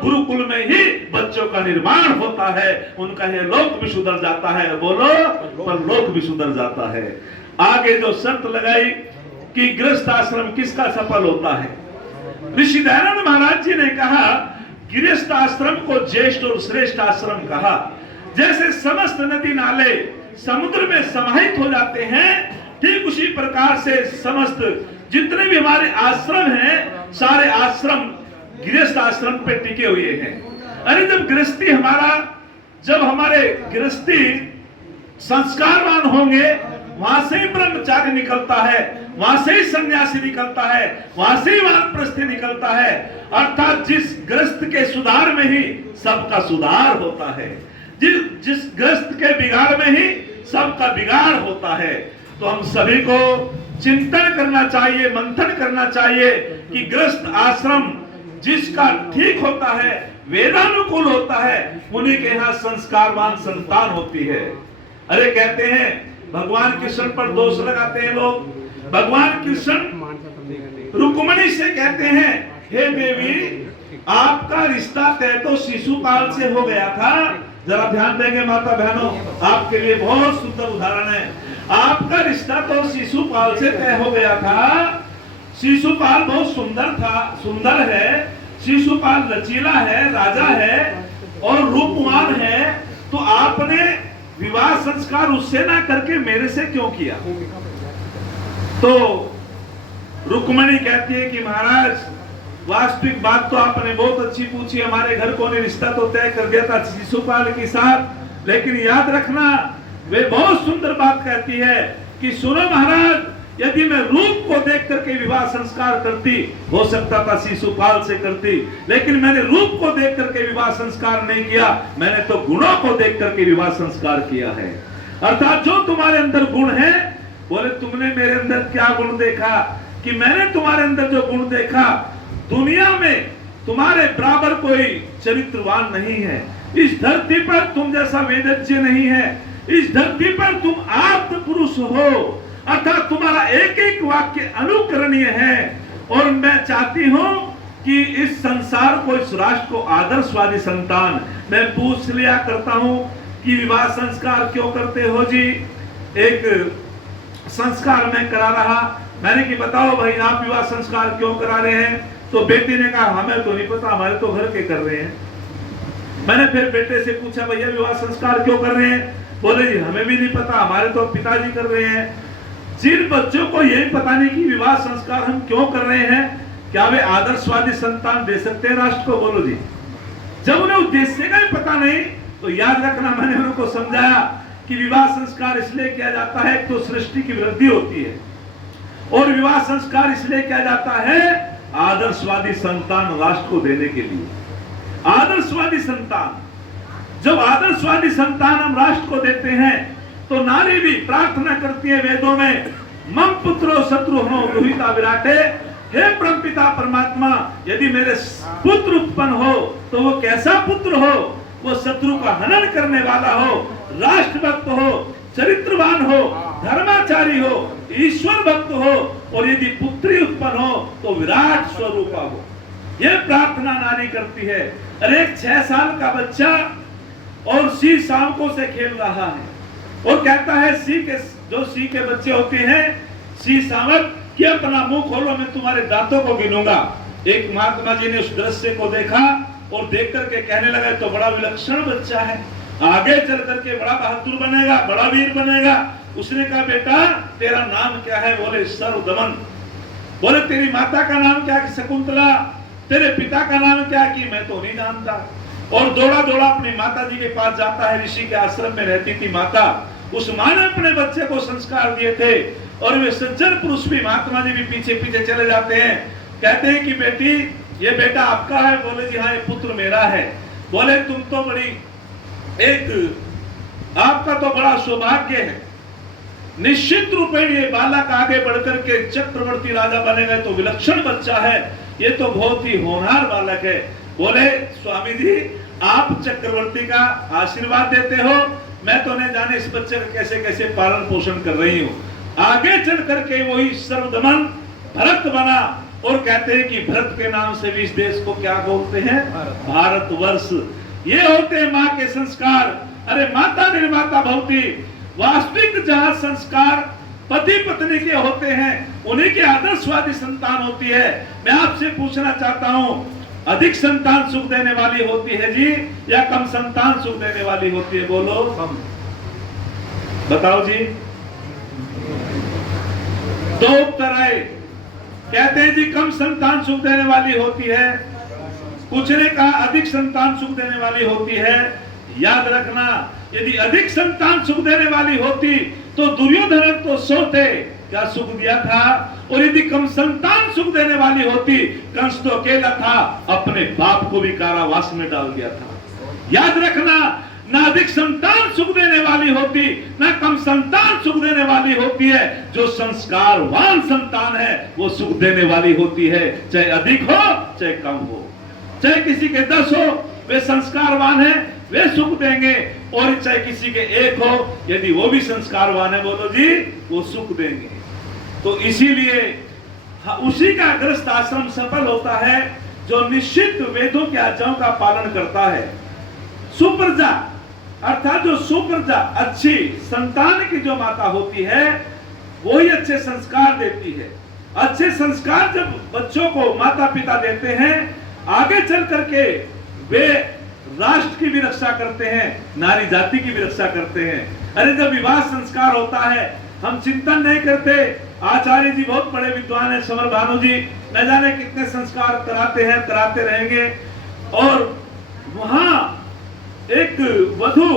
गुरुकुल में ही बच्चों का निर्माण होता है, उनका ये लोक भी सुधर जाता है, बोलो पर लोक भी सुधर जाता है। आगे जो शर्त लगाई कि गृहस्थ आश्रम किसका सफल होता है, ऋषि दयानंद महाराज जी ने कहा गृहस्थ आश्रम को ज्येष्ठ और श्रेष्ठ आश्रम कहा। जैसे समस्त नदी नाले समुद्र में समाहित हो जाते हैं, ठीक उसी प्रकार से समस्त जितने भी हमारे आश्रम हैं, सारे आश्रम गृहस्थ आश्रम पे टिके हुए हैं। अरे जब गृहस्थी जब हमारे गृहस्थी संस्कारवान होंगे, वहां से ही ब्रह्मचारी निकलता है, वहां से ही सन्यासी निकलता है, वहां से ही वानप्रस्थी निकलता है। अर्थात जिस गृहस्थ के सुधार में ही सबका सुधार होता है, जिस गृहस्थ के बिगाड़ में ही सबका बिगाड़ होता है। तो हम सभी को चिंतन करना चाहिए, मंथन करना चाहिए कि गृहस्थ आश्रम जिसका ठीक होता है, वेदानुकूल होता है, उन्हीं के यहाँ संस्कारवान संतान होती है। अरे कहते हैं भगवान कृष्ण पर दोष लगाते हैं लोग। भगवान कृष्ण रुक्मिणी से कहते हैं, हे देवी आपका रिश्ता तय तो शिशुपाल से हो गया था। जरा ध्यान देंगे माता बहनों, आपके लिए बहुत सुंदर उदाहरण है। आपका रिश्ता तो शिशुपाल से तय हो गया था। शिशुपाल बहुत सुंदर था, सुंदर है, शिशुपाल लचीला है, राजा है और रूपवान है, तो आपने विवाह संस्कार उससे ना करके मेरे से क्यों किया? तो रुक्मिणी कहती है कि महाराज वास्तविक बात तो आपने बहुत अच्छी पूछी, हमारे घर को ने रिश्ता तो तय कर दिया था शिशुपाल के साथ, लेकिन याद रखना वे बहुत सुंदर बात कहती है कि सुनो महाराज, यदि मैं रूप को देख करके विवाह संस्कार करती, हो सकता था शिशुपाल से करती, लेकिन मैंने रूप को देख करके विवाह संस्कार नहीं किया, मैंने तो गुणों को देख करके विवाह संस्कार किया है। अर्थात जो तुम्हारे अंदर गुण है, बोले तुमने मेरे अंदर क्या गुण देखा कि मैंने तुम्हारे अंदर जो गुण देखा, दुनिया में तुम्हारे बराबर कोई चरित्रवान नहीं है, इस धरती पर तुम जैसा वेदज्ञ नहीं है, इस धरती पर तुम आप्त पुरुष हो, अर्थात तुम्हारा एक एक वाक्य अनुकरणीय है। और मैं चाहती हूं कि इस संसार को, इस राष्ट्र को आदर्शवादी संतान, मैं पूछ लिया करता हूं कि विवाह संस्कार क्यों करते हो जी? एक संस्कार मैं करा रहा, मैंने कि बताओ भाई आप विवाह संस्कार क्यों करा रहे हैं? तो बेटी ने कहा हमें तो नहीं पता, हमारे तो घर के कर रहे हैं। मैंने फिर बेटे से पूछा भैया विवाह संस्कार क्यों कर रहे हैं? बोले जी हमें भी नहीं पता, हमारे तो पिताजी कर रहे हैं। जिन बच्चों को यही पता नहीं कि विवाह संस्कार हम क्यों कर रहे हैं, क्या वे आदर्शवादी संतान दे सकते हैं राष्ट्र को? बोलो जी। जब उन्हें उद्देश्य का ही पता नहीं, तो याद रखना मैंने उनको समझाया कि विवाह संस्कार इसलिए किया जाता है, तो सृष्टि की वृद्धि होती है, और विवाह संस्कार इसलिए किया जाता है आदर्शवादी संतान राष्ट्र को देने के लिए। आदर्शवादी संतान, जब आदर्शवादी संतान हम राष्ट्र को देते हैं, तो नारी भी प्रार्थना करती है वेदों में, मम पुत्रो शत्रुघ्नो गृहीता विराटे, हे परमपिता परमात्मा यदि मेरे पुत्र उत्पन्न हो तो वो कैसा पुत्र हो? वो शत्रु का हनन करने वाला हो, राष्ट्रभक्त हो, चरित्रवान हो, धर्माचारी हो, ईश्वर भक्त हो, और यदि पुत्री उत्पन्न हो तो विराट स्वरूपा हो। ये प्रार्थना नारी करती है। अरे 6 साल का बच्चा और सी शावकों से खेल रहा है और कहता है जो सी के बच्चे होते हैं, सी शावक कि अपना मुंह खोलो, मैं तुम्हारे दांतों को गिनूंगा। एक महात्मा जी ने उस दृश्य को देखा और देख करके कहने लगा तो बड़ा विलक्षण बच्चा है, आगे चल करके बड़ा बहादुर बनेगा, बड़ा वीर बनेगा। उसने कहा बेटा तेरा नाम क्या है? बोले सर्वदमन। बोले तेरी माता का नाम क्या है? शकुंतला। तेरे पिता का नाम क्या है? कि मैं तो नहीं जानता। और दौड़ा दौड़ा अपनी माता जी के पास जाता है। ऋषि के आश्रम में रहती थी माता, उस माँ ने अपने बच्चे को संस्कार दिए थे, और वे सज्जन पुरुष भी, महात्मा जी भी पीछे पीछे चले जाते हैं। कहते हैं कि बेटी ये बेटा आपका है? बोले जी हाँ ये पुत्र मेरा है। बोले तुम तो बड़ी आपका तो बड़ा सौभाग्य है, निश्चित रूप में ये बालक आगे बढ़कर के चक्रवर्ती राजा बनेगा, तो विलक्षण बच्चा है, ये तो बहुत ही होनहार बालक है। बोले स्वामी जी आप चक्रवर्ती का आशीर्वाद देते हो, मैं तो नहीं जाने इस बच्चे का कैसे कैसे पालन पोषण कर रही हूँ। आगे चल करके वही सर्वदमन भरत बना और कहते हैं कि भरत के नाम से भी इस देश को क्या बोलते हैं? भारतवर्ष। ये होते हैं माँ के संस्कार। अरे माता निर्माता भवती, वास्तविक जहां संस्कार पति पत्नी के होते हैं, उन्हीं के आदर्शवादी संतान होती है। मैं आपसे पूछना चाहता हूं, अधिक संतान सुख देने वाली होती है जी, या कम संतान सुख देने वाली होती है? बोलो, बताओ जी। दो उत्तर आए। कहते हैं जी कम संतान सुख देने वाली होती है, कुछ ने कहा अधिक संतान सुख देने वाली होती है। याद रखना, यदि अधिक संतान सुख देने वाली होती तो दुर्योधन तो 100 थे, क्या सुख दिया था? और यदि कम संतान सुख देने वाली होती, कंस तो अकेला था, अपने बाप को भी कारावास में डाल दिया था। याद रखना, ना अधिक संतान सुख देने वाली होती, ना कम संतान सुख देने वाली होती है। जो संस्कारवान संतान है वो सुख देने वाली होती है, चाहे अधिक हो चाहे कम हो। चाहे किसी के 10 हो, वे संस्कारवान है, वे सुख देंगे। और चाहे किसी के 1 हो, यदि वो भी संस्कारवान है, बोलो जी, वो सुख देंगे। तो इसीलिए उसी का गृहस्थ आश्रम सफल होता है जो निश्चित वेदों की आज्ञाओं का पालन करता है। सुप्रजा अर्थात जो सुप्रजा, अच्छी संतान की जो माता होती है, वो ही अच्छे संस्कार देती है। अच्छे संस्कार जब बच्चों को माता पिता देते हैं, आगे चल करके वे राष्ट्र की भी रक्षा करते हैं, नारी जाति की भी रक्षा करते हैं। अरे जब विवाह संस्कार होता है, हम चिंतन नहीं करते। आचार्य जी बहुत बड़े विद्वान है, समर भानु जी, न जाने कितने संस्कार कराते हैं, कराते रहेंगे। और वहां एक वधू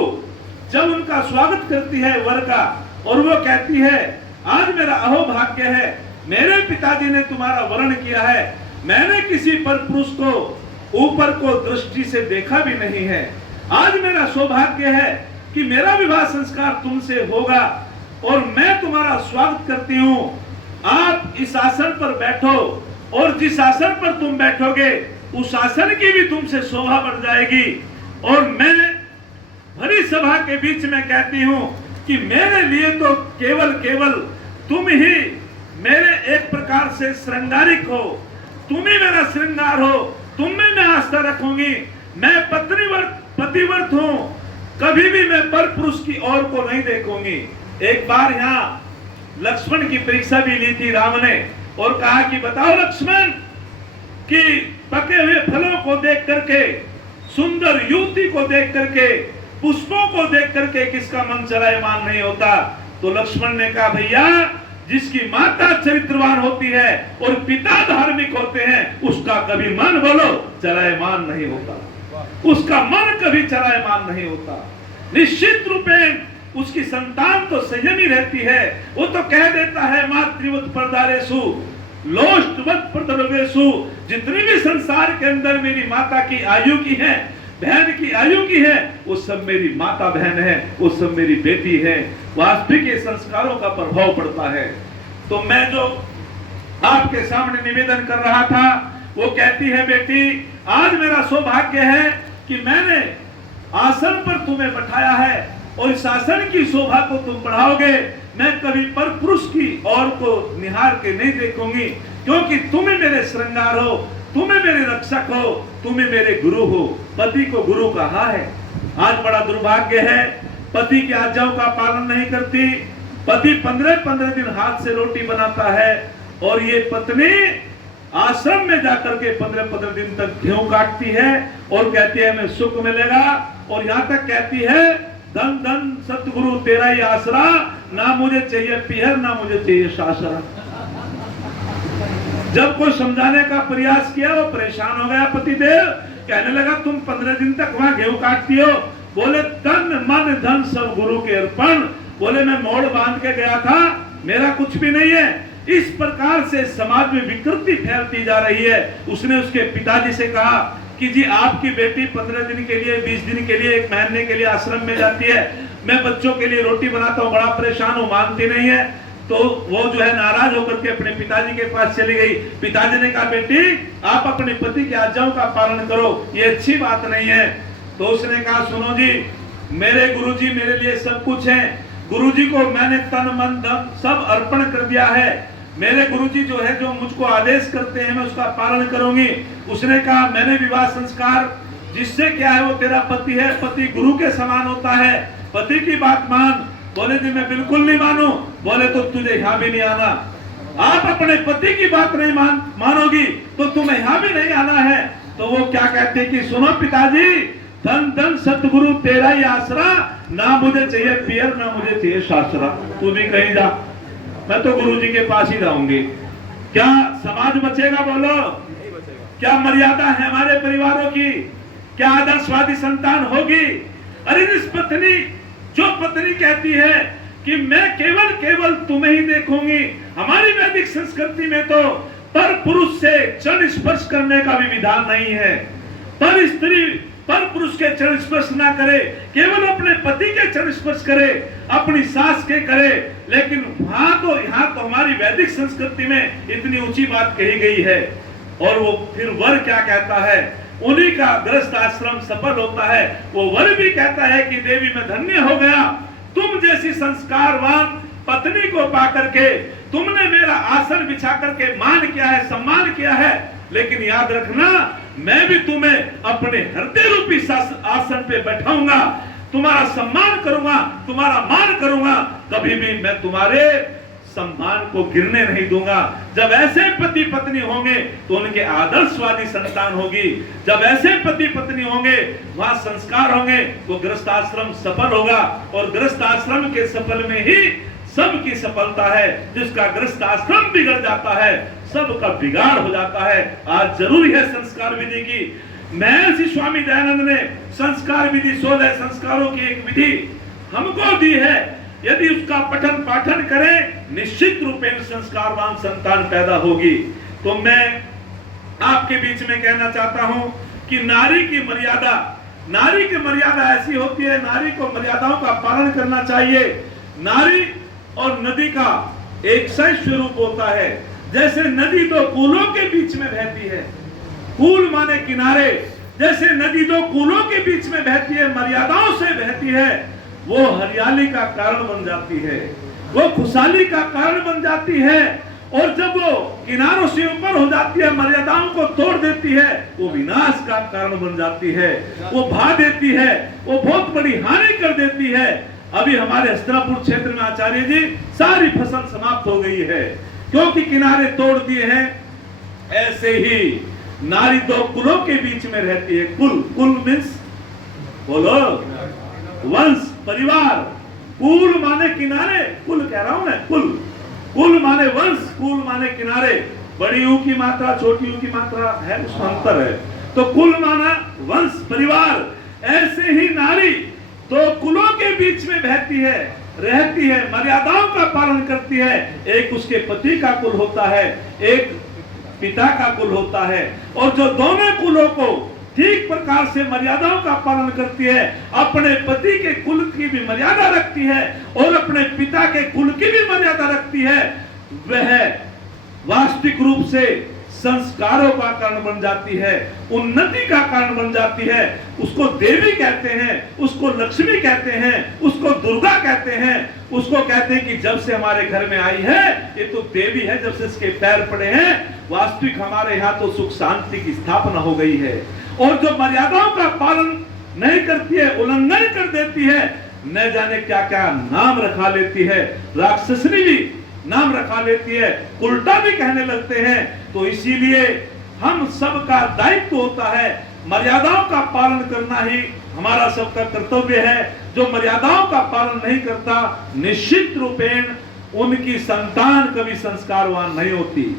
जब उनका स्वागत करती है वर का, और वो कहती है आज मेरा अहोभाग्य है, मेरे पिताजी ने तुम्हारा वर्ण किया है, मैंने किसी पर पुरुष को ऊपर को दृष्टि से देखा भी नहीं है। आज मेरा सौभाग्य है कि मेरा विवाह संस्कार तुमसे होगा और मैं तुम्हारा स्वागत करती हूँ। आप इस आसन पर बैठो और जिस आसन पर तुम बैठोगे उस आसन की भी तुमसे शोभा बढ़ जाएगी। और मैं भरी सभा के बीच में कहती हूँ कि मेरे लिए तो केवल तुम ही मेरे एक प्रकार से श्रृंगारिक हो, तुम ही मेरा श्रृंगार हो, तुम में मैं आस्था रखूंगी। मैं पतिव्रत हूँ, कभी भी मैं पर पुरुष की ओर को नहीं देखूंगी। एक बार यहाँ लक्ष्मण की परीक्षा भी ली थी राम ने, और कहा कि बताओ लक्ष्मण कि पके हुए फलों को देख करके, सुंदर युवती को देख करके, पुष्पों को देख करके किसका मन चलायमान नहीं होता? तो लक्ष्मण ने कहा भैया, जिसकी माता चरित्रवान होती है और पिता धार्मिक होते हैं, उसका कभी मन बोलो चलायमान नहीं होता, उसका मन कभी चलायमान नहीं होता। निश्चित रूपेण उसकी संतान तो संयमी रहती है। वो तो कह देता है मातृवत परदारेषु लोष्टवत प्रदर्वेषु, जितनी भी संसार के अंदर मेरी माता की आयु की है, बहन की आयु की है, वो सब मेरी माता बहन है, वो सब मेरी बेटी है। वास्तविक ये संस्कारों का प्रभाव पड़ता है। तो मैं जो आपके सामने निवेदन कर रहा था, वो कहती है बेटी, आज मेरा सौभाग्य है कि मैंने आसन पर तुम्हें बैठाया है और इस आसन की शोभा को तुम बढ़ाओगे। मैं कभी पर पुरुष की ओर को निहार के नहीं देखूंगी, क्योंकि तुम्हें मेरे श्रृंगार हो, तुम्हें मेरे रक्षक हो, तुम्हें मेरे गुरु हो। पति को गुरु कहा है। आज बड़ा दुर्भाग्य है, पति की आज्ञाओं का पालन नहीं करती। पति 15-15 दिन हाथ से रोटी बनाता है और ये पत्नी आश्रम में जाकर के 15-15 दिन तक गेहूं काटती है और कहती है हमें सुख मिलेगा। और यहाँ तक कहती है धन धन सतगुरु तेरा ही आसरा, ना मुझे चाहिए पीहर ना मुझे चाहिए शासरा। जब कोई समझाने का प्रयास किया, वो परेशान हो गया पतिदेव, कहने लगा तुम 15 दिन तक वहां गेहूं काटती हो। बोले तन मन धन सब गुरु के अर्पण। बोले मैं मोड़ बांध के गया था, मेरा कुछ भी नहीं है। इस प्रकार से समाज में विकृति फैलती जा रही है। उसने उसके पिताजी से कहा कि जी आपकी बेटी 15 दिन के लिए, 20 दिन के लिए, 1 महीने के लिए आश्रम में जाती है, मैं बच्चों के लिए रोटी बनाता हूँ, बड़ा परेशान हूँ, मानती नहीं है। तो वो जो है नाराज होकर के अपने पिताजी के पास चली गई। पिताजी ने कहा बेटी आप अपने पति की आज्ञाओं का पालन करो, ये अच्छी बात नहीं है। तो उसने कहा सुनो जी, मेरे गुरुजी मेरे लिए सब कुछ है, गुरुजी को मैंने तन मन धन सब अर्पण कर दिया है, मेरे गुरुजी जो है, जो मुझको आदेश करते हैं मैं उसका पालन करूंगी। उसने कहा मैंने विवाह संस्कार जिससे क्या है वो तेरा पति है, पति गुरु के समान होता है, पति की बात मान। बोले जी मैं बिल्कुल नहीं मानू। बोले तो तुझे यहाँ भी नहीं आना। आप अपने पति की बात नहीं मानोगी तो तुम्हें यहाँ भी नहीं आना है। तो वो क्या कहते कि सुनो पिताजी, धन धन सतगुरु तेरा ही आसरा, ना मुझे चाहिए पियर ना मुझे चाहिए शास्त्रा, तू भी कहीं जा, मैं तो गुरु जी के पास ही रहूंगी। क्या समाज बचेगा? बोलो, क्या मर्यादा है हमारे परिवारों की? क्या आदर्शवादी संतान होगी? अरे इस पत्नी, जो पत्नी कहती है कि मैं केवल केवल तुम्हें ही देखूंगी, हमारी वैदिक संस्कृति में तो पर पुरुष से चरण स्पर्श करने का भी विधान नहीं है। पर स्त्री पर पुरुष के चरण स्पर्श ना करे, केवल अपने पति के चरण स्पर्श करे, अपनी सास के करे। लेकिन यहाँ तो हमारी वैदिक संस्कृति में इतनी ऊंची बात कही गई है। और वो फिर वर क्या कहता है, उन्हीं का गृहस्थ आश्रम सफल होता है। वो वर भी कहता है कि देवी मैं धन्य हो गया, तुम जैसी संस्कारवान पत्नी को पाकर के तुमने मेरा आसन बिछा करके मान किया है, सम्मान किया है। लेकिन याद रखना, मैं भी तुम्हें अपने हृदय रूपी आसन पे बैठाऊंगा, तुम्हारा सम्मान करूंगा, तुम्हारा मान करूंगा, कभी भी मैं तुम्हारे सम्मान को गिरने नहीं दूंगा। जब ऐसे पति पत्नी होंगे तो उनके आदर्शवादी संतान होगी। जब ऐसे पति पत्नी होंगे, वहां संस्कार होंगे, तो गृहस्थ आश्रम सफल होगा। और गृहस्थ आश्रम के सफल में ही सबकी सफलता है। जिसका गृहस्थ आश्रम बिगड़ जाता है, सबका बिगाड़ हो जाता है। आज जरूरी है संस्कार विधि की। महर्षि स्वामी दयानंद ने संस्कार विधि 16 संस्कारों की एक विधि हमको दी है। यदि उसका पठन पाठन करें, निश्चित रूपेण संस्कारवान संतान पैदा होगी। तो मैं आपके बीच में कहना चाहता हूं कि नारी की मर्यादा ऐसी होती है, नारी को मर्यादाओं का पालन करना चाहिए। नारी और नदी का एक सही स्वरूप होता है। जैसे नदी दो कूलों के बीच में बहती है, कूल माने किनारे, जैसे नदी दो कूलों के बीच में बहती है, मर्यादाओं से बहती है, वो हरियाली का कारण बन जाती है, वो खुशहाली का कारण बन जाती है। और जब वो किनारों से ऊपर हो जाती है, मर्यादाओं को तोड़ देती है, वो विनाश का कारण बन जाती है, वो भा देती है, वो बहुत बड़ी हानि कर देती है। अभी हमारे हस्तिनापुर क्षेत्र में आचार्य जी सारी फसल समाप्त हो गई है, क्योंकि किनारे तोड़ दिए हैं। ऐसे ही नारी दो कुलों के बीच में रहती है। कुल मीन्स बोलो वंश, परिवार। कुल माने किनारे, कुल कह रहा हूं मैं, कुल माने वंश, कुल माने किनारे। बड़ी ऊ की मात्रा छोटी ऊ की मात्रा है, उसमें अंतर है। तो कुल माना वंश, परिवार। ऐसे ही नारी तो कुलों के बीच में बहती है, रहती है, मर्यादाओं का पालन करती है। एक उसके पति का कुल होता है, एक पिता का कुल होता है। और जो दोनों कुलों को ठीक प्रकार से मर्यादाओं का पालन करती है, अपने पति के कुल की भी मर्यादा रखती है और अपने पिता के कुल की भी मर्यादा रखती है, वह वास्तविक रूप से संस्कारों का कारण बन जाती है, उन्नति का कारण बन जाती है। उसको देवी कहते हैं, उसको लक्ष्मी कहते हैं, उसको दुर्गा कहते हैं। उसको कहते हैं कि जब से हमारे घर में आई है, ये तो देवी है, जब से इसके पैर पड़े हैं। वास्तविक हमारे यहाँ तो सुख शांति की स्थापना हो गई है। और जो मर्यादाओं का पालन नहीं करती है, उल्लंघन कर देती है, न जाने क्या क्या नाम रखा लेती है, राक्षसनी भी नाम रखा लेती है, उल्टा भी कहने लगते हैं। तो इसीलिए हम सबका दायित्व होता है, मर्यादाओं का पालन करना ही हमारा सबका कर्तव्य है। जो मर्यादाओं का पालन नहीं करता, निश्चित रूपेण उनकी संतान कभी संस्कारवान नहीं होती।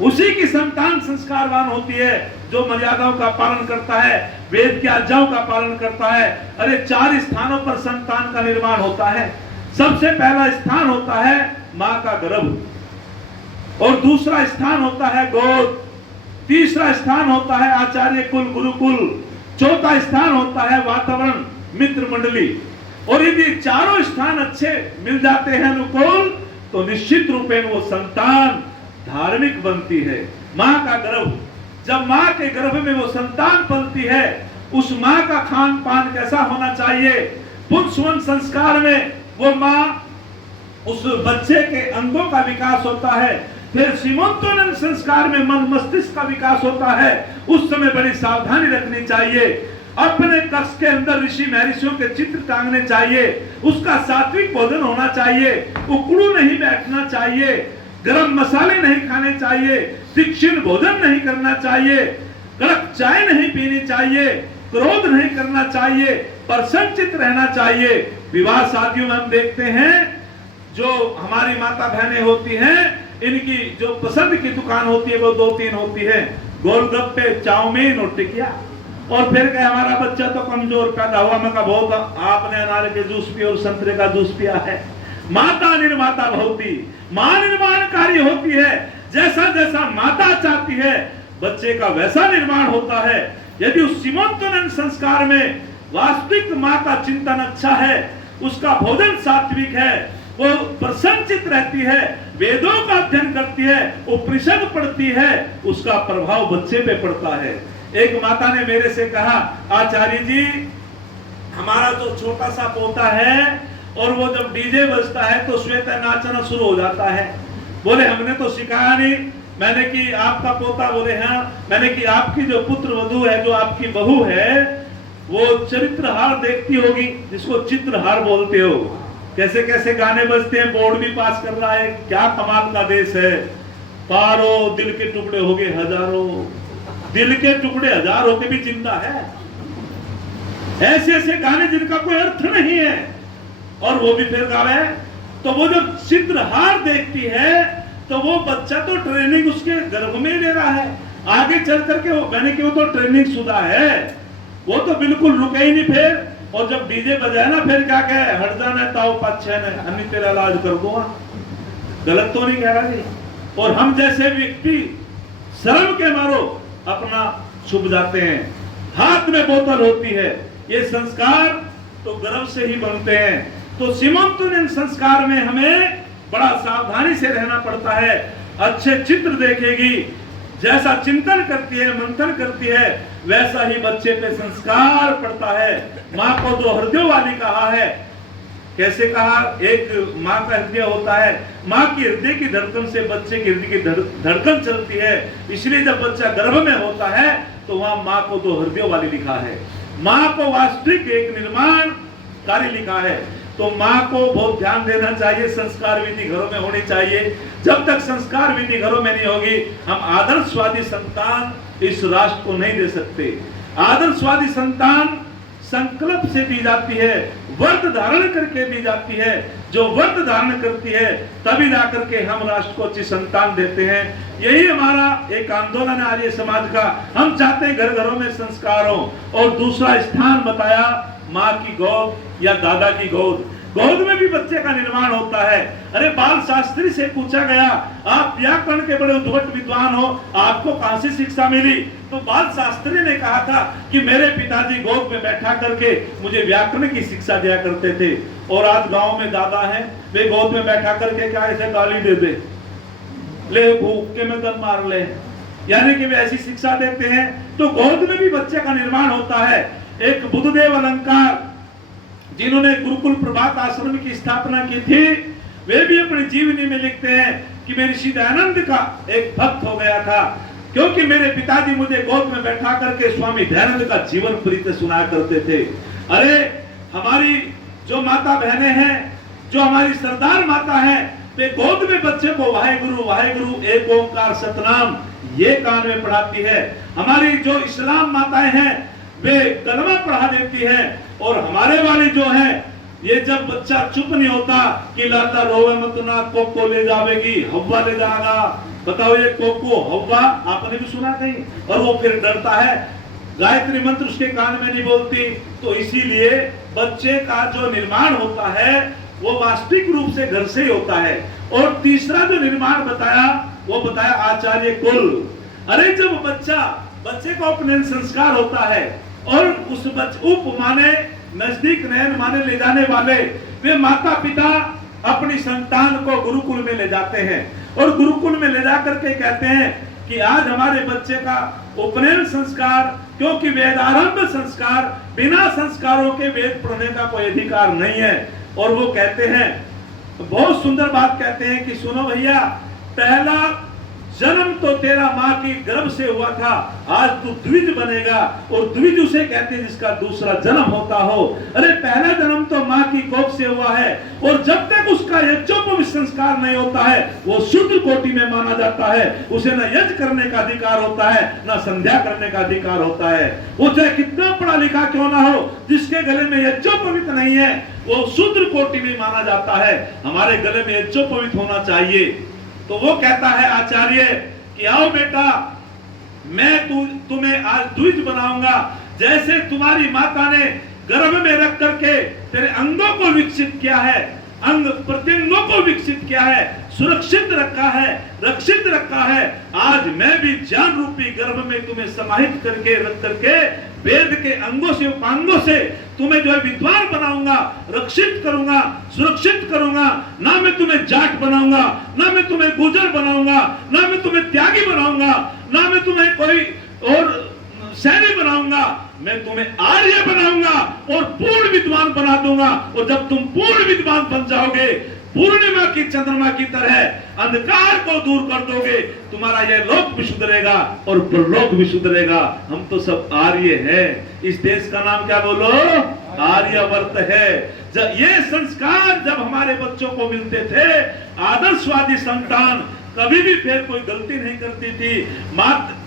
उसी की संतान संस्कारवान होती है जो मर्यादाओं का पालन करता है, वेद की आज्ञाओं का पालन करता है। अरे 4 स्थानों पर संतान का निर्माण होता है। सबसे पहला स्थान होता है मां का गर्भ, और दूसरा स्थान होता है गोद, तीसरा स्थान होता है आचार्य कुल, गुरुकुल, चौथा स्थान होता है वातावरण, मित्र मंडली। और यदि चारों स्थान अच्छे मिल जाते हैं अनुकूल, तो निश्चित रूपेण वो संतान धार्मिक बनती है। मां का गर्भ, जब मां के गर्भ में वो संतान पलती है, उस मां का खान पान कैसा होना चाहिए? पुंसवन संस्कार में वो मां, उस बच्चे के अंगों का विकास होता है। फिर सीमंतोलन संस्कार में मन मस्तिष्क का विकास होता है। उस समय बड़ी सावधानी रखनी चाहिए। अपने कक्ष के अंदर ऋषि महर्षियों के चित्र टांगने चाहिए। उसका सात्विक भोजन होना चाहिए। उकड़ू नहीं बैठना चाहिए। गरम मसाले नहीं खाने चाहिए। तीक्ष्ण भोजन नहीं करना चाहिए। कड़क चाय नहीं पीनी चाहिए। क्रोध नहीं करना चाहिए। प्रसन्नचित्त रहना चाहिए। विवाह शादियों में हम देखते हैं जो हमारी माता बहनें होती हैं, इनकी जो पसंद की दुकान होती है वो 2-3 होती है, गोलगप्पे, चाउमीन और टिकिया। और फिर कहे हमारा बच्चा तो कमजोर पैदा हुआ। मैं कहा बहुत, आपने अनार के जूस पिया और संतरे का जूस पिया है। माता निर्माता होती, मां निर्माणकारी होती है। जैसा जैसा माता चाहती है बच्चे का वैसा निर्माण होता है। यदि उस सीमंतोलन संस्कार में वास्तविक मां का चिंतन अच्छा है, उसका भोजन सात्विक है, वो प्रसन्नचित्त रहती है, वेदों का अध्ययन करती है, उपनिषद पढ़ती है, उसका प्रभाव बच्चे पे पड़ता है। एक माता ने मेरे से कहा, आचार्य जी हमारा तो छोटा सा पोता है और वो जब डीजे बजता है तो श्वेत नाचना शुरू हो जाता है। बोले हमने तो सिखाया नहीं। मैंने कि आपका पोता? बोले हाँ। मैंने कि आपकी जो पुत्र वधू है, जो आपकी बहू है, वो चरित्रहार देखती होगी, जिसको चित्रहार बोलते हो। कैसे कैसे गाने बजते हैं, बोर्ड भी पास कर रहा है। क्या कमाल का देश है। पारो दिल के टुकड़े हो गए हजारों, दिल के टुकड़े हजार होके भी जिंदा है। ऐसे ऐसे गाने जिनका कोई अर्थ नहीं है और वो भी फिर गावे। तो वो जब चित्रहार देखती है तो वो बच्चा तो ट्रेनिंग उसके गर्भ में ले रहा है। आगे चल करके वो, मैंने कि वो तो ट्रेनिंग शुदा है, वो तो बिल्कुल रुके ही नहीं। फिर और जब डीजे बजाए ना, फिर क्या कहे, हट जाना ताऊ पाछे ने, अन्य तेरा इलाज कर दूंगा। गलत तो नहीं कह रहा जी। और हम जैसे व्यक्ति शर्म के मारो अपना छुप जाते हैं। हाथ में बोतल होती है। ये संस्कार तो गर्भ से ही बनते हैं। तो सीमंतोलन संस्कार में हमें बड़ा सावधानी से रहना पड़ता है। अच्छे चित्र देखेगी, जैसा चिंतन करती है, मंथन करती है, वैसा ही बच्चे पे संस्कार पड़ता है। माँ को तो हृदय वाली कहा है। कैसे कहा? एक माँ का हृदय होता है, माँ की हृदय की धड़कन से बच्चे की हृदय की धड़कन चलती है। इसलिए जब बच्चा गर्भ में होता है तो वहां माँ को तो हृदय वाली लिखा है। माँ को वास्तविक एक निर्माण कार्य लिखा है। तो माँ को बहुत ध्यान देना चाहिए। संस्कार विधि घरों में होनी चाहिए। जब तक संस्कार विधि घरों में नहीं होगी, हम आदर्शवादी संतान इस राष्ट्र को नहीं दे सकते। आदर्शवादी संतान संकल्प से दी जाती है, व्रत धारण करके दी जाती है। जो व्रत धारण करती है तभी जाकर के हम राष्ट्र को अच्छी संतान देते हैं। यही हमारा एक आंदोलन है आर्य समाज का। हम चाहते हैं घर घरों में संस्कार हो। और दूसरा स्थान बताया माँ की गोद या दादा की गोद। गोद में भी बच्चे का निर्माण होता है। अरे बाल शास्त्री से पूछा गया, आप व्याकरण के बड़े उद्भट विद्वान हो, आपको कहां से शिक्षा मिली? तो बाल शास्त्री ने कहा था कि मेरे पिताजी गोद में बैठा करके मुझे व्याकरण की शिक्षा दिया करते थे। और आज गांव में दादा हैं, वे गोद में बैठा करके क्या ऐसे गाली दे दे, ले भूख के में दम मार ले, यानी कि वे ऐसी शिक्षा देते हैं। तो गोद में भी बच्चे का निर्माण होता है। एक बुद्धदेव अलंकार जिन्होंने गुरुकुल प्रभात आश्रम की स्थापना की थी, वे भी अपनी जीवनी में लिखते हैं कि मैं ऋषि दयानंद का एक भक्त हो गया था, क्योंकि मेरे पिताजी मुझे गोद में बैठा करके स्वामी दयानंद का जीवन प्रीत सुनाया करते थे। अरे हमारी जो माता बहनें हैं, जो हमारी सरदार माता है, वे गोद में बच्चे को वाहेगुरु एक ओंकार सतनाम ये कान में पढ़ाती है। हमारी जो इस्लाम माताएं हैं वे कलमा पढ़ा देती है। और हमारे वाले जो है, ये जब बच्चा चुप नहीं होता कि लाला रोवे मत ना, कोको ले जावेगी, हव्वा ले जाएगा। बताओ ये कोको हव्वा आपने भी सुना कहीं? और वो फिर डरता है, गायत्री मंत्र उसके कान में नहीं बोलती। तो इसीलिए बच्चे का जो निर्माण होता है वो वास्तविक रूप से घर से ही होता है। और तीसरा जो निर्माण बताया वो बताया आचार्य कुल। अरे जब बच्चे को उपनयन संस्कार होता है और उस उप माने नजदीक नयन माने ले जाने वाले वे माता पिता अपनी संतान को गुरुकुल में ले जाते हैं। और गुरुकुल में ले जाकर के कहते हैं कि आज हमारे बच्चे का उपनयन संस्कार, क्योंकि वेदारंभ संस्कार, बिना संस्कारों के वेद पढ़ने का कोई अधिकार नहीं है। और वो कहते हैं, बहुत सुंदर बात कहते हैं कि सुनो भैया, पहला जन्म तो तेरा मां की गर्भ से हुआ था, आज तू द्विज बनेगा, और द्विज उसे कहते हैं जिसका दूसरा जन्म होता हो। अरे पहला जन्म तो मां की कोख से हुआ है, और जब तक उसका यज्ञोपवीत संस्कार नहीं होता है वो शुद्ध कोटि में माना जाता है। उसे न यज्ञ करने का अधिकार होता है, न संध्या करने का अधिकार होता है। वो चाहे कितना पढ़ा लिखा क्यों ना हो, जिसके गले में यज्ञोपवीत नहीं है वो शुद्र कोटि में माना जाता है। हमारे गले में यज्ञोपवीत होना चाहिए। तो वो कहता है आचार्य कि आओ बेटा, मैं तुम्हें आज द्विज बनाऊंगा। जैसे तुम्हारी माता ने गर्भ में रख करके तेरे अंगों को विकसित किया है, अंग प्रत्यंगों को विकसित किया है, सुरक्षित रखा है, रक्षित रखा है, आज मैं भी ज्ञान रूपी गर्भ में तुम्हें समाहित करके रख करके वेद के अंगों से उपांगों से तुम्हें जो है विद्वान बनाऊंगा, रक्षित करूंगा, सुरक्षित करूंगा। ना मैं तुम्हें जाट बनाऊंगा, ना मैं तुम्हें गुर्जर बनाऊंगा, ना मैं तुम्हें त्यागी बनाऊंगा, ना मैं तुम्हें कोई और सैनिक बनाऊंगा, मैं तुम्हें आर्य बनाऊंगा और पूर्ण विद्वान बना दूंगा। और जब तुम पूर्ण विद्वान बन जाओगे, पूर्णिमा की चंद्रमा की तरह अंधकार को दूर कर दोगे, तुम्हारा यह लोक भी सुधरेगा और परलोक भी सुधरेगा। हम तो सब आर्य हैं। इस देश का नाम क्या बोलो? आर्यवर्त है। जब ये संस्कार जब हमारे बच्चों को मिलते थे, आदर्शवादी संतान कभी भी फिर कोई गलती नहीं करती थी।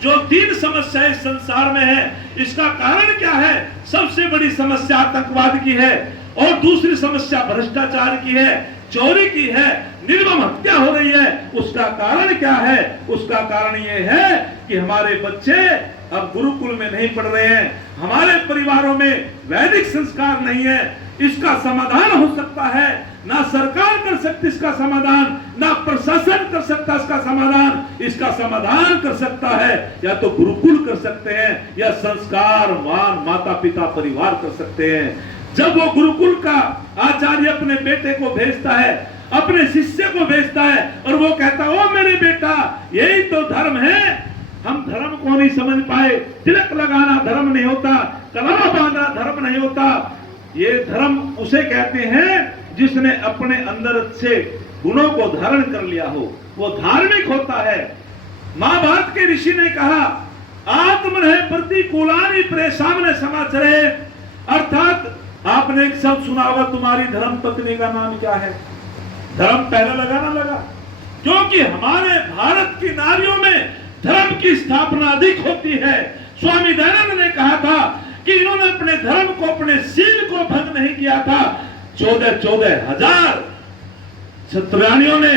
जो 3 समस्याएं संसार में है, इसका कारण क्या है? सबसे बड़ी समस्या आतंकवाद की है, और दूसरी समस्या भ्रष्टाचार की है, चोरी की है, निर्मम हत्या हो रही है। उसका कारण क्या है? उसका कारण यह है कि हमारे बच्चे अब गुरुकुल में नहीं पढ़ रहे हैं, हमारे परिवारों में वैदिक संस्कार नहीं है। इसका समाधान हो सकता है, ना सरकार कर सकती इसका समाधान, ना प्रशासन कर सकता इसका समाधान। इसका समाधान कर सकता है या तो गुरुकुल कर सकते हैं, या संस्कारवान माता पिता परिवार कर सकते हैं। जब वो गुरुकुल का आचार्य अपने बेटे को भेजता है, अपने शिष्य को भेजता है, और वो कहता है ओ मेरे बेटा, यही तो धर्म है। हम धर्म को नहीं समझ पाए। तिलक लगाना धर्म नहीं होता, कलमा बांधना धर्म नहीं होता। ये धर्म उसे कहते हैं जिसने अपने अंदर से गुणों को धारण कर लिया हो, वो धार्मिक होता है। महाभारत के ऋषि ने कहा आत्मन है प्रतिकूलानि प्रेषाम्य समाचरे, अर्थात आपने एक शब्द सुना होगा, तुम्हारी धर्म पत्नी का नाम क्या है? धर्म पहले लगा ना लगा, क्योंकि हमारे भारत की नारियों में धर्म की स्थापना अधिक होती है। स्वामी दयानंद ने कहा था कि इन्होंने अपने धर्म को, अपने शील को भंग नहीं किया था। 14,000 क्षत्रियानियों ने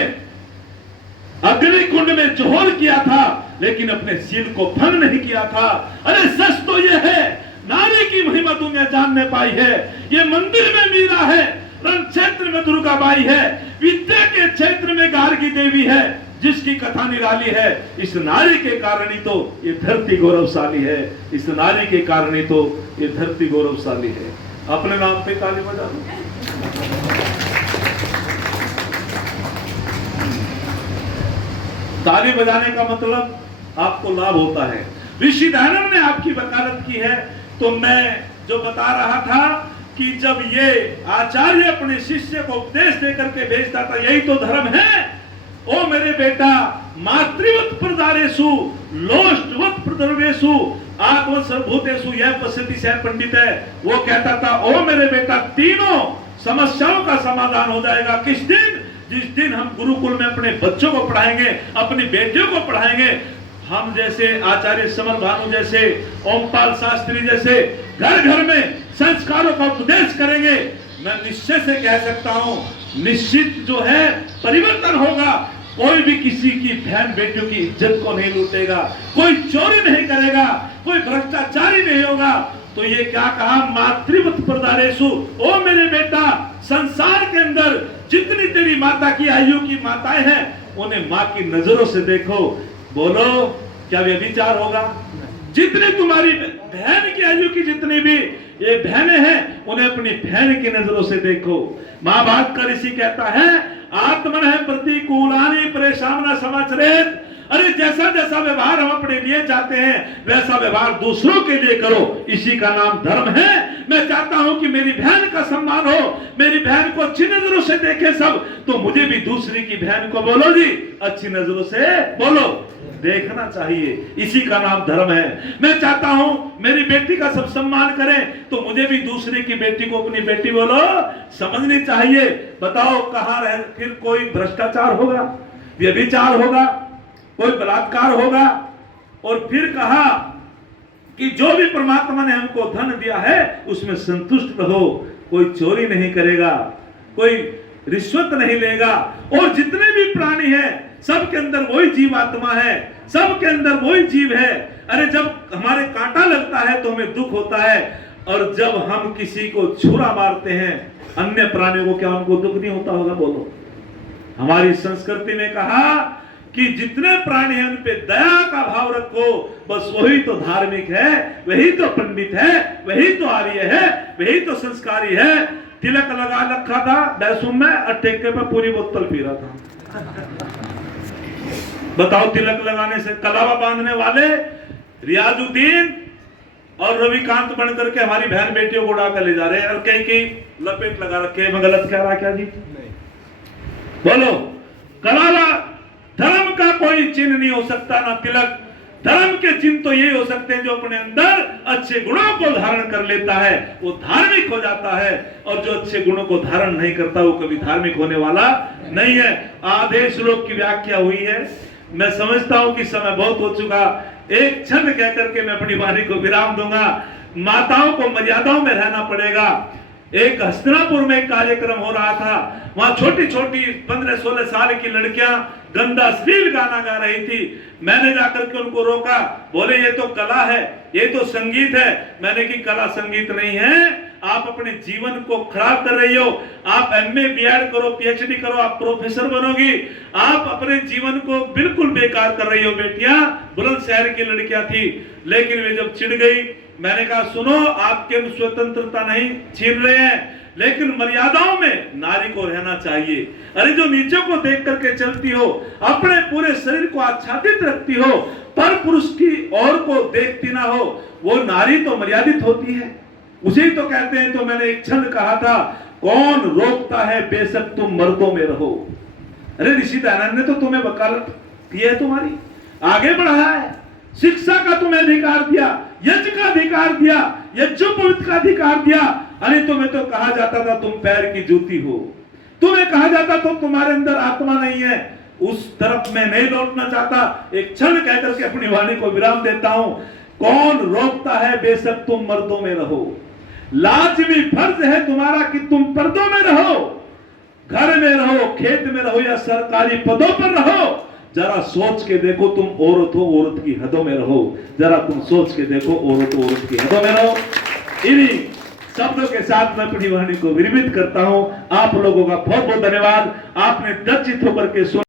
अग्निकुंड में जोहर किया था, लेकिन अपने शील को भंग नहीं किया था। अरे सच तो यह है, नारी की महिमा दुनिया जानने पाई है। ये मंदिर में मीरा है, रण क्षेत्र में दुर्गाबाई है, विद्या के क्षेत्र में गार्गी देवी है, जिसकी कथा निराली है। इस नारी के कारण ही तो ये धरती गौरवशाली है। इस नारी के कारण ही तो ये धरती गौरवशाली है। अपने नाम पे ताली बजा दो। ताली बजाने का मतलब आपको लाभ होता है। ऋषि दयानंद ने आपकी वकालत की है। तो मैं जो बता रहा था कि जब ये आचार्य अपने शिष्य को उपदेश देकर के भेजता था, यही तो धर्म है। ओ मेरे बेटा, मातृवत प्रदारेषु लोष्टवत प्रदर्वेषु आत्म सर्वभूतेषु यह पश्यति सह पंडित है। वो कहता था ओ मेरे बेटा, तीनों समस्याओं का समाधान हो जाएगा। किस दिन? जिस दिन हम गुरुकुल में अपने बच्चों को पढ़ाएंगे, अपनी बेटियों को पढ़ाएंगे। हम जैसे आचार्य समर भानु जैसे, ओमपाल शास्त्री जैसे घर घर में संस्कारों का उपदेश करेंगे, मैं निश्चय से कह सकता हूं, निश्चित जो है परिवर्तन होगा। कोई भी किसी की बहन बेटियों की इज्जत को नहीं लूटेगा, कोई चोरी नहीं करेगा, कोई भ्रष्टाचारी नहीं होगा। तो ये क्या कहा? मातृवत प्रदारेषु, ओ मेरे बेटा, संसार के अंदर जितनी तेरी माता की आयु की माताएं हैं, उन्हें माँ की नजरों से देखो। बोलो, क्या व्यभिचार होगा? जितनी तुम्हारी बहन की आयु की जितनी भी ये बहनें हैं, उन्हें अपनी बहन की नजरों से देखो। महाभारत का ऋषि कहता है आत्मन है प्रतिकूलानि प्रेषाम्य समाचरेत्। अरे जैसा जैसा व्यवहार हम अपने लिए चाहते हैं, वैसा व्यवहार दूसरों के लिए करो। इसी का नाम धर्म है। मैं चाहता हूं हूं कि मेरी बहन का सम्मान हो, मेरी बहन को अच्छी नजरों से देखे सब, तो मुझे भी दूसरी की बहन को बोलो जी अच्छी नजरों से बोलो, देखना चाहिए। इसी का नाम धर्म है। मैं चाहता हूं मेरी बेटी का सब सम्मान करें, तो मुझे भी दूसरे की बेटी को अपनी बेटी बोलो समझनी चाहिए। बताओ कहां रह फिर कोई भ्रष्टाचार होगा, व्यभिचार होगा, कोई बलात्कार होगा। और फिर कहा कि जो भी परमात्मा ने हमको धन दिया है उसमें संतुष्ट रहो, कोई चोरी नहीं करेगा, कोई रिश्वत नहीं लेगा, और जितने भी प्राणी हैं सबके अंदर वही जीवात्मा है, सबके अंदर वही जीव है। अरे जब हमारे कांटा लगता है तो हमें दुख होता है, और जब हम किसी को छुरा मारते हैं अन्य प्राणियों को, क्या उनको दुख नहीं होता होगा? बोलो। हमारी संस्कृति ने कहा कि जितने प्राणी हैं उन पे दया का भाव रखो, बस वही तो धार्मिक है, वही तो पंडित है, वही तो आर्य है, वही तो संस्कारी है। तिलक लगा रखा था बैसुम में और ठेके पे पूरी बोतल पी रहा था। बताओ, तिलक लगाने से कलावा बांधने वाले रियाजुद्दीन और रविकांत बन करके हमारी बहन बेटियों को उड़ा कर ले जा रहे हैं, और कहीं की लपेट लगा रखे। मैं गलत कह रहा क्या जी? बोलो। कलावा धर्म का कोई चिन्ह नहीं हो सकता, ना तिलक। धर्म के चिन्ह तो ये हो सकते हैं जो अपने अंदर अच्छे गुणों को धारण कर लेता है वो धार्मिक हो जाता है, और जो अच्छे गुणों को धारण नहीं करता वो कभी धार्मिक होने वाला नहीं है। आधे श्लोक की व्याख्या हुई है। मैं समझता हूं कि समय बहुत हो चुका। एक क्षण कह करके मैं अपनी वाणी को विराम दूंगा। माताओं को मर्यादाओं में रहना पड़ेगा। एक हस्तिनापुर में एक कार्यक्रम हो रहा था, वहां छोटी छोटी 15-16 साल की लड़कियां गंदा अश्लील गाना गा रही थी। मैंने जाकर के उनको रोका, बोले ये तो कला है, ये तो संगीत है। मैंने की कला संगीत नहीं है, आप अपने जीवन को खराब कर रही हो। आप एमए बीएड करो, पीएचडी करो, आप प्रोफेसर बनोगी। आप अपने जीवन को बिल्कुल बेकार कर रही हो। बेटियां बुलंदशहर की लड़कियां थी, लेकिन वे जब चिढ़ गई, मैंने कहा सुनो, आपके स्वतंत्रता नहीं छीन रहे हैं, लेकिन मर्यादाओं में नारी को रहना चाहिए। अरे जो नीचे को देख करके चलती हो, अपने पूरे शरीर को आच्छादित रखती हो, पर पुरुष की और को देखती ना हो, वो नारी तो मर्यादित होती है। उसे तो कहते हैं। तो मैंने एक क्षण कहा था, कौन रोकता है बेशक तुम मर्दों में रहो। अरे ऋषि दयानंद ने तो तुम्हें वकालत की है, तुम्हारी आगे बढ़ाया है, शिक्षा का तुम्हें अधिकार दिया, यज्ञ का अधिकार दिया, यज्ञोपवीत का अधिकार दिया। अरे तुम्हें तो कहा जाता था तुम पैर की जूती हो, तुम्हें कहा जाता तो तुम्हारे अंदर आत्मा नहीं है। उस तरफ मैं नहीं लौटना चाहता। एक क्षण कहकर के अपनी वाणी को विराम देता हूं। कौन रोकता है बेशक तुम मर्दों में रहो। लाजमी फर्ज है तुम्हारा कि तुम पर्दों में रहो, घर में रहो, खेत में रहो या सरकारी पदों पर रहो। जरा सोच के देखो, तुम औरत हो, औरत की हदों में रहो। जरा तुम सोच के देखो, औरत की हदों में रहो। इन्हीं शब्दों के साथ मैं अपनी वाणी को विरमित करता हूं। आप लोगों का बहुत बहुत धन्यवाद। आपने दर्शित होकर के